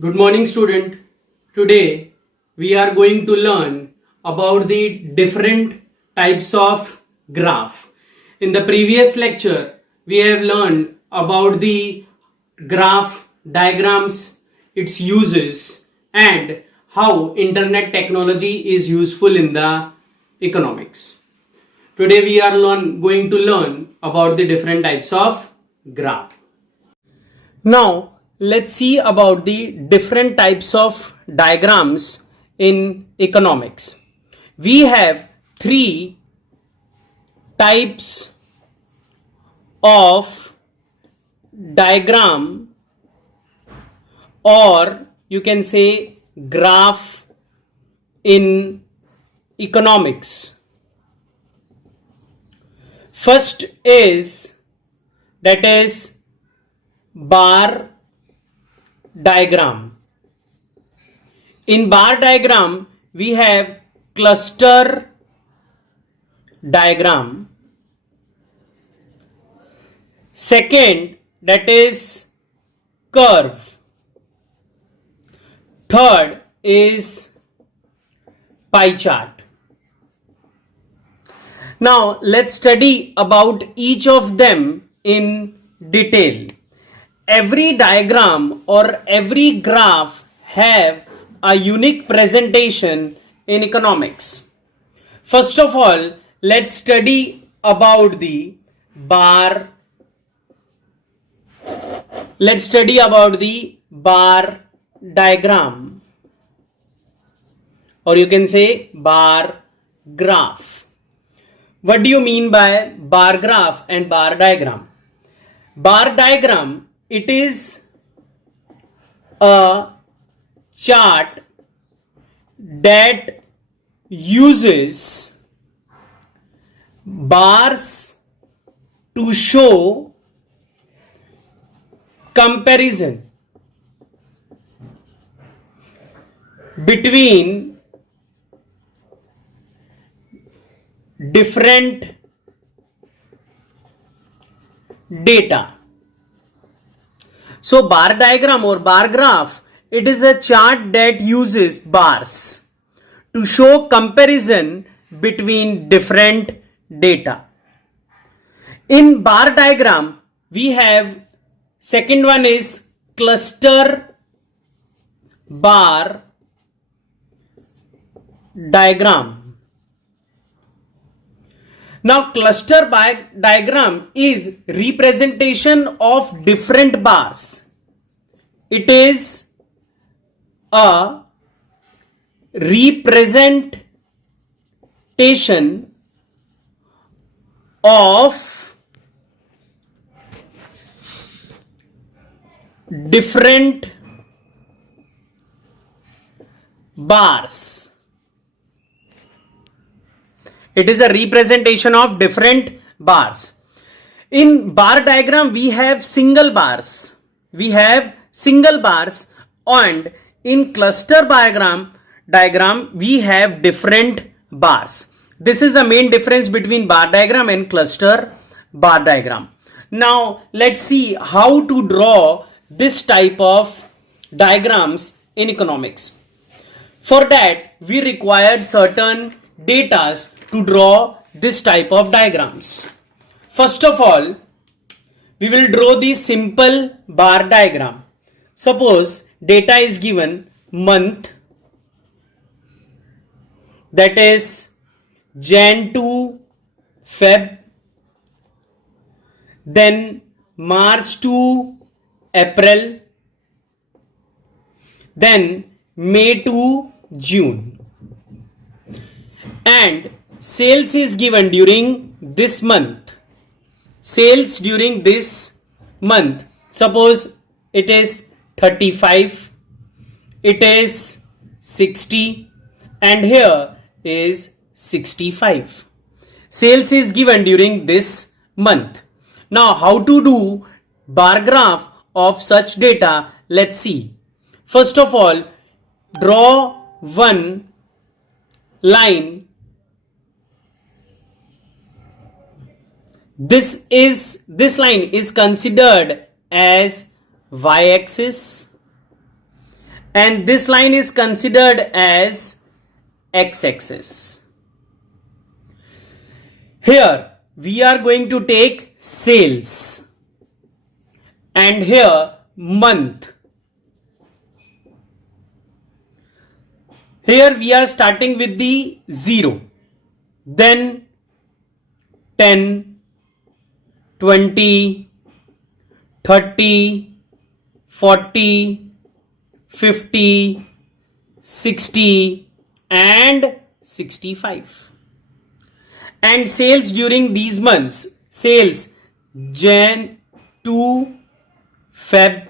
Good morning, student. Today we are going to learn about the different types of graph. In the previous lecture, we have learned about the graph diagrams, its uses, and how internet technology is useful in the economics. Today we are going to learn about the different types of graph. Now, let's see about the different types of diagrams in economics. We have three types of diagram, or you can say graph in economics. First is bar diagram. In bar diagram, we have cluster diagram. Second, that is curve. Third is pie chart. Now let's study about each of them in detail. Every diagram or every graph have a unique presentation in economics. First of all, let's study about the bar. Let's study about the bar diagram, or you can say bar graph. What do you mean by bar graph and bar diagram? Bar diagram, it is a chart that uses bars to show comparison between different data. So bar diagram or bar graph, it is a chart that uses bars to show comparison between different data. In bar diagram, we have second one is cluster bar diagram. Now cluster bar diagram is representation of different bars. It is a representation of different bars. It is a representation of different bars. In bar diagram, we have single bars. And in cluster diagram, we have different bars. This is the main difference between bar diagram and cluster bar diagram. Now, let's see how to draw this type of diagrams in economics. For that, we required certain data to draw this type of diagrams. First of all, we will draw the simple bar diagram. Suppose data is given month, that is Jan to Feb, then March to April, then May to June, and sales is given during this month. Sales during this month, suppose it is 35, it is 60, and here is 65. Sales is given during this month. Now how to do bar graph of such data? Let's see. First of all, draw one line. This line is considered as y-axis, and this line is considered as x-axis. Here we are going to take sales and here month. Here we are starting with the 0, then 10, 20, 30, 40, 50, 60 and 65. And sales during these months, sales Jan to Feb,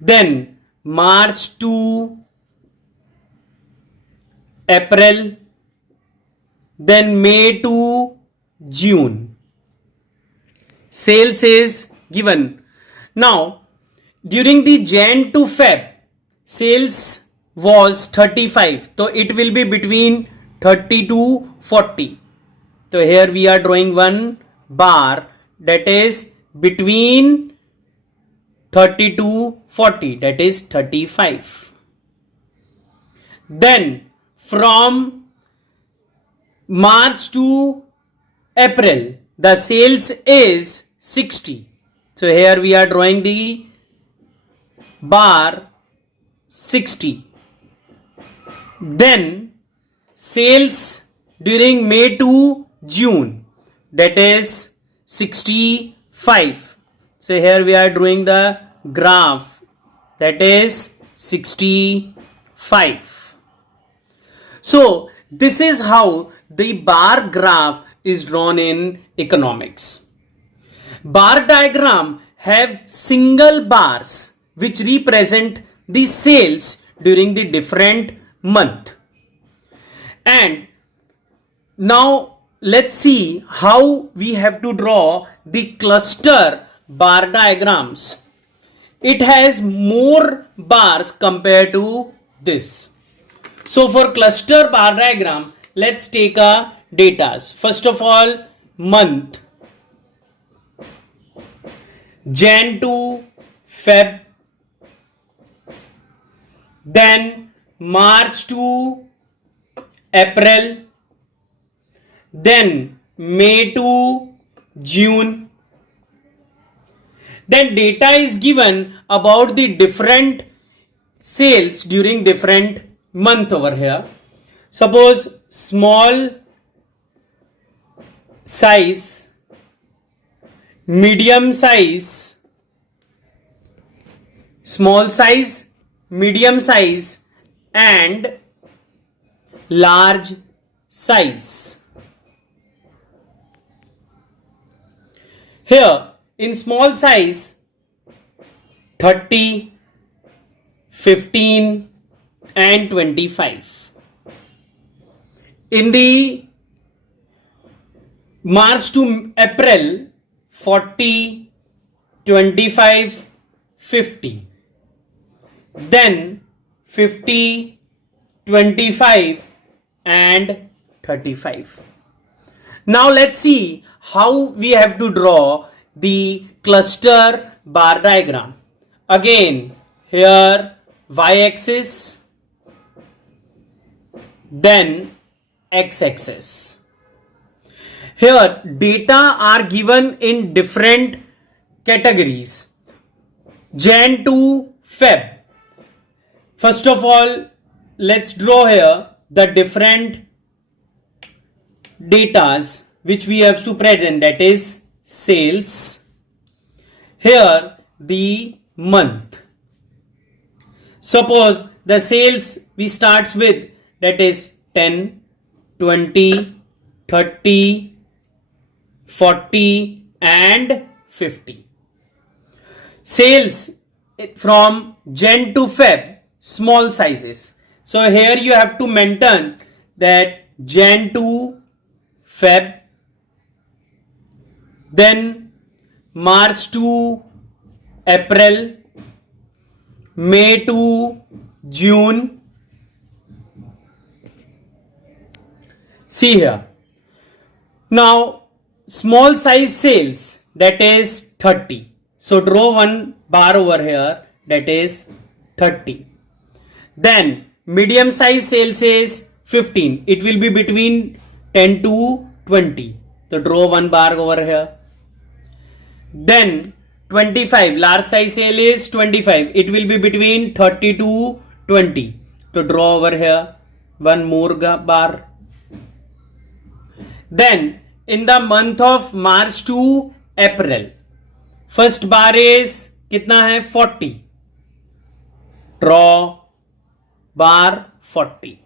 then March to April, then May to June. Sales is given. Now, during the Jan to Feb, sales was 35. So, it will be between 30 to 40. So, here we are drawing one bar that is between 30 to 40, that is 35. Then, from March to April, the sales is 60. So here we are drawing the bar 60. Then sales during May to June, that is 65. So here we are drawing the graph, that is 65. So this is how the bar graph is drawn in economics. Bar diagram have single bars which represent the sales during the different month. And now let's see how we have to draw the cluster bar diagrams. It has more bars compared to this. So for cluster bar diagram, let's take a datas. First of all, month Jan to Feb, then March to April, then May to June. Then data is given about the different sales during different month over here. Suppose small size, medium size, small size, medium size and large size. Here in small size 30, 15 and 25. In the March to April 40, 25, 50. Then 50, 25 and 35. Now let's see how we have to draw the cluster bar diagram. Again, here y-axis, then x-axis. Here data are given in different categories. Jan to Feb. First of all, let's draw here the different datas which we have to present, that is sales. Here the month. Suppose the sales we starts with, that is 10, 20, 30, 40 and 50. Sales from Jan to Feb, small sizes. So here you have to maintain that Jan to Feb, then March to April, May to June. See here. Now small size sales, that is 30. So draw one bar over here, that is 30. Then medium size sales is 15. It will be between 10 to 20. So draw one bar over here. Then 25. Large size sale is 25. It will be between 30 to 20. So draw over here one more bar. Then in the month of March to April, first bar is कितना है 40. Draw bar 40.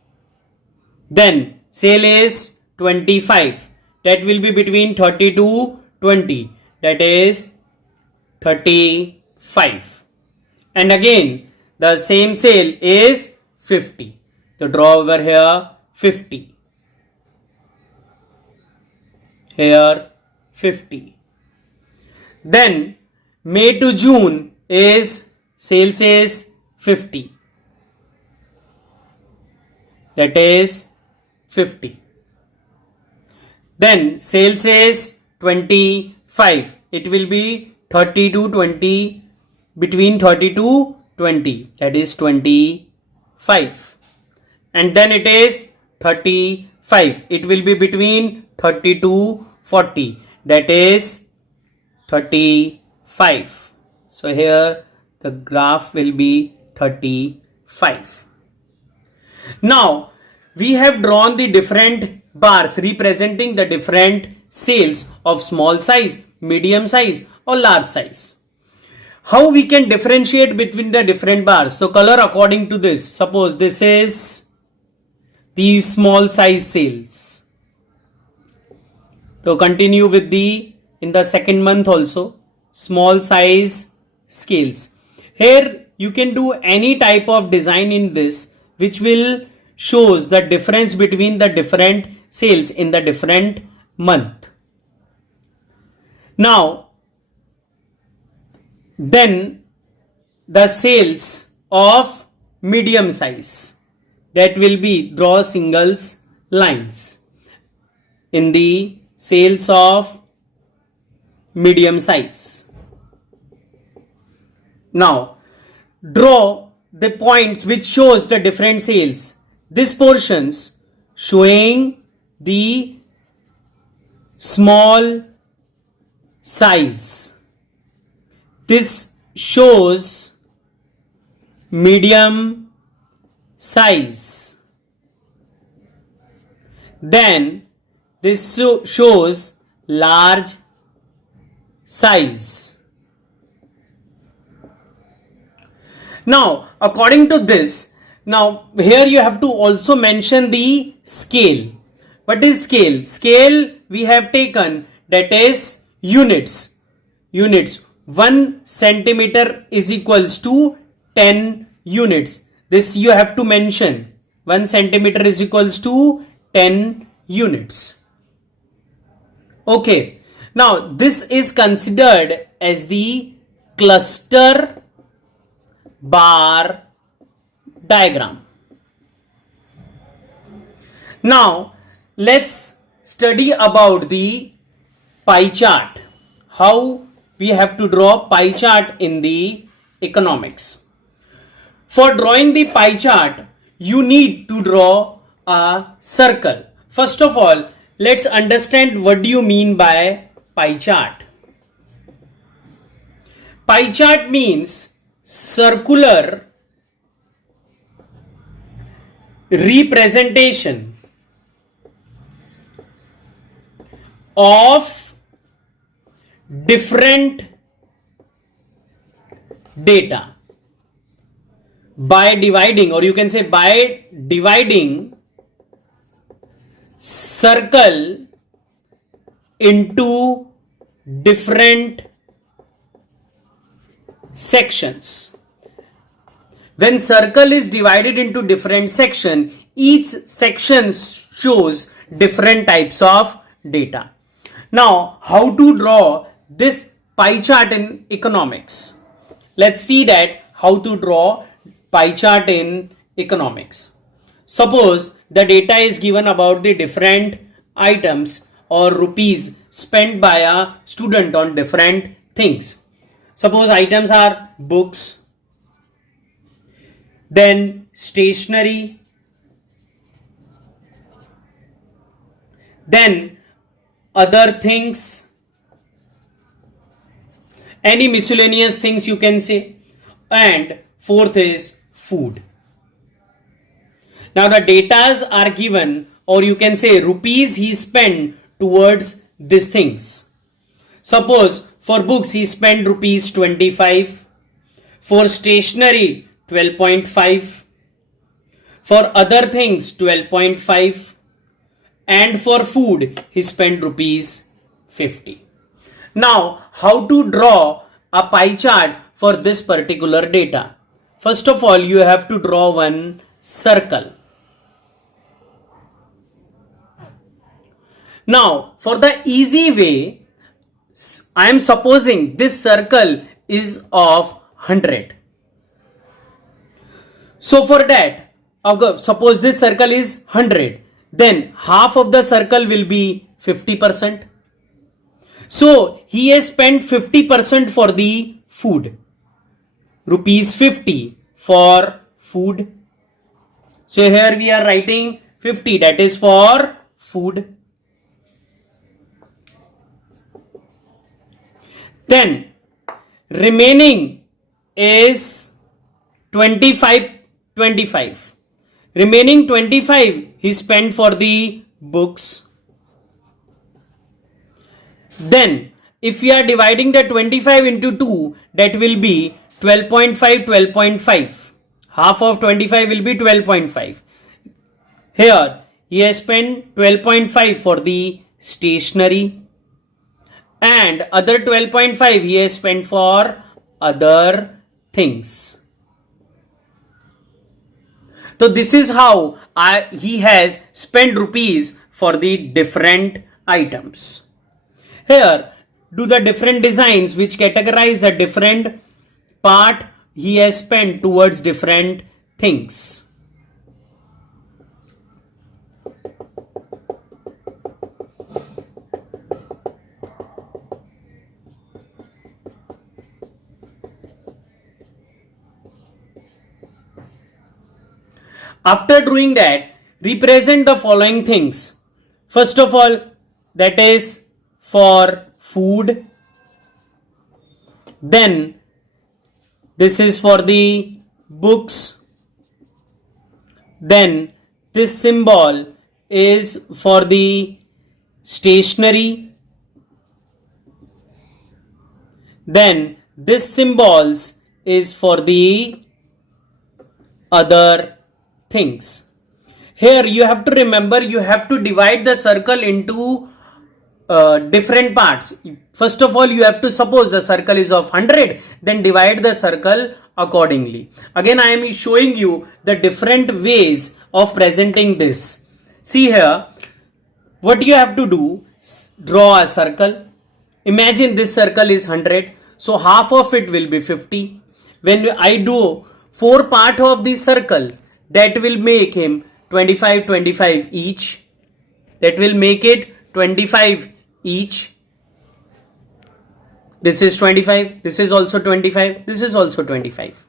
Then sale is 25. That will be between 30 to 20. That is 35. And again the same sale is 50. So draw over here 50. Here 50. Then May to June is sales is 50. That is 50. Then sales is 25. It will be 30 to 20, between 30 to 20. That is 25. And then it is 35. It will be between 30 to 40. That is 35. So here the graph will be 35. Now we have drawn the different bars representing the different sales of small size, medium size or large size. How we can differentiate between the different bars? So color according to this. Suppose this is the small size sales. So continue with the in the second month also small size scales. Here you can do any type of design in this which will shows the difference between the different sales in the different month. Now then the sales of medium size, that will be draw singles lines in the sales of medium size. Now draw the points which shows the different sales. This portions showing the small size. This shows medium size. Then this shows large size. Now according to this, now here you have to also mention the scale. What is scale? Scale we have taken, that is units. Units. 1 centimeter is equals to 10 units. This you have to mention. 1 centimeter is equals to 10 units. Okay. Now this is considered as the cluster bar diagram. Now let's study about the pie chart. How we have to draw pie chart in the economics. For drawing the pie chart, you need to draw a circle. First of all, let's understand what do you mean by pie chart. Pie chart means circular representation of different data by dividing, or you can say by dividing circle into different sections. When circle is divided into different section, each section shows different types of data. Now how to draw this pie chart in economics? Let's see that how to draw pie chart in economics. Suppose the data is given about the different items or rupees spent by a student on different things. Suppose items are books, then stationery, then other things, any miscellaneous things you can say, and fourth is food. Now the datas are given, or you can say rupees he spent towards these things. Suppose for books he spent rupees 25, for stationery 12.5, for other things 12.5, and for food he spent rupees 50. Now how to draw a pie chart for this particular data? First of all, you have to draw one circle. Now for the easy way, I am supposing this circle is of 100. So for that, suppose this circle is 100, then half of the circle will be 50%. So he has spent 50% for the food, rupees 50 for food. So here we are writing 50, that is for food. Then remaining is 25. Remaining 25 he spent for the books. Then if we are dividing the 25 into 2, that will be 12.5, 12.5. Half of 25 will be 12.5. Here he has spent 12.5 for the stationery, and other 12.5 he has spent for other things. So this is how he has spent rupees for the different items. Here, do the different designs which categorize the different part he has spent towards different things. After doing that, represent the following things. First of all, that is for food. Then this is for the books. Then this symbol is for the stationery. Then this symbols is for the other things. Here you have to remember, you have to divide the circle into different parts. First of all, you have to suppose the circle is of 100, then divide the circle accordingly. Again, I am showing you the different ways of presenting this. See here, what you have to do, draw a circle. Imagine this circle is 100, so half of it will be 50. When I do 4 parts of the circles, that will make him 25, 25 each. That will make it 25 each. This is 25, this is also 25, this is also 25.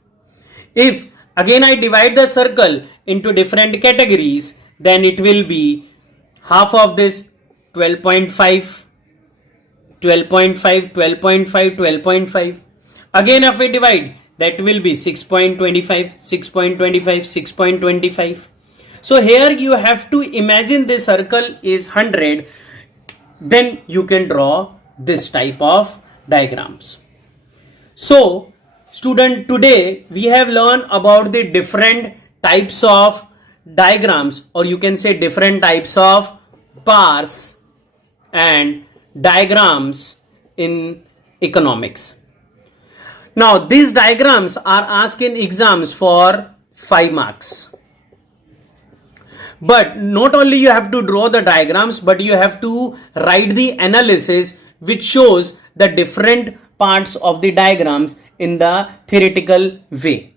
If again I divide the circle into different categories, then it will be half of this 12.5, 12.5, 12.5, 12.5. Again if we divide, that will be 6.25, 6.25, 6.25. So here you have to imagine this circle is 100, then you can draw this type of diagrams. So student, today we have learned about the different types of diagrams, or you can say different types of bars and diagrams in economics. Now these diagrams are asked in exams for 5 marks. But not only you have to draw the diagrams, but you have to write the analysis which shows the different parts of the diagrams in the theoretical way.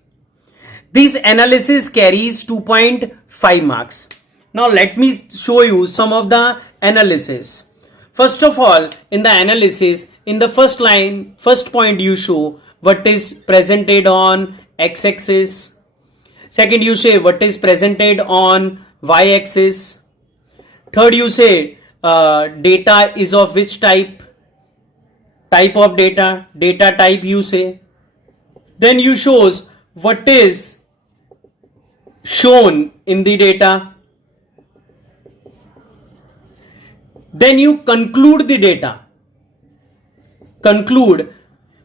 This analysis carries 2.5 marks. Now let me show you some of the analysis. First of all, in the analysis, in the first line, first point you show what is presented on x-axis. Second, you say what is presented on y-axis. Third, you say data is of which type of data type you say. Then you shows what is shown in the data. Then you conclude the data. Conclude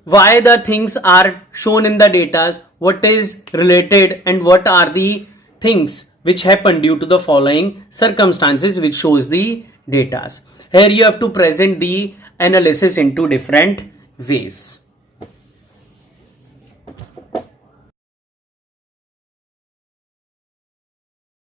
why the things are shown in the data, what is related, and what are the things which happen due to the following circumstances which shows the data. Here you have to present the analysis into different ways.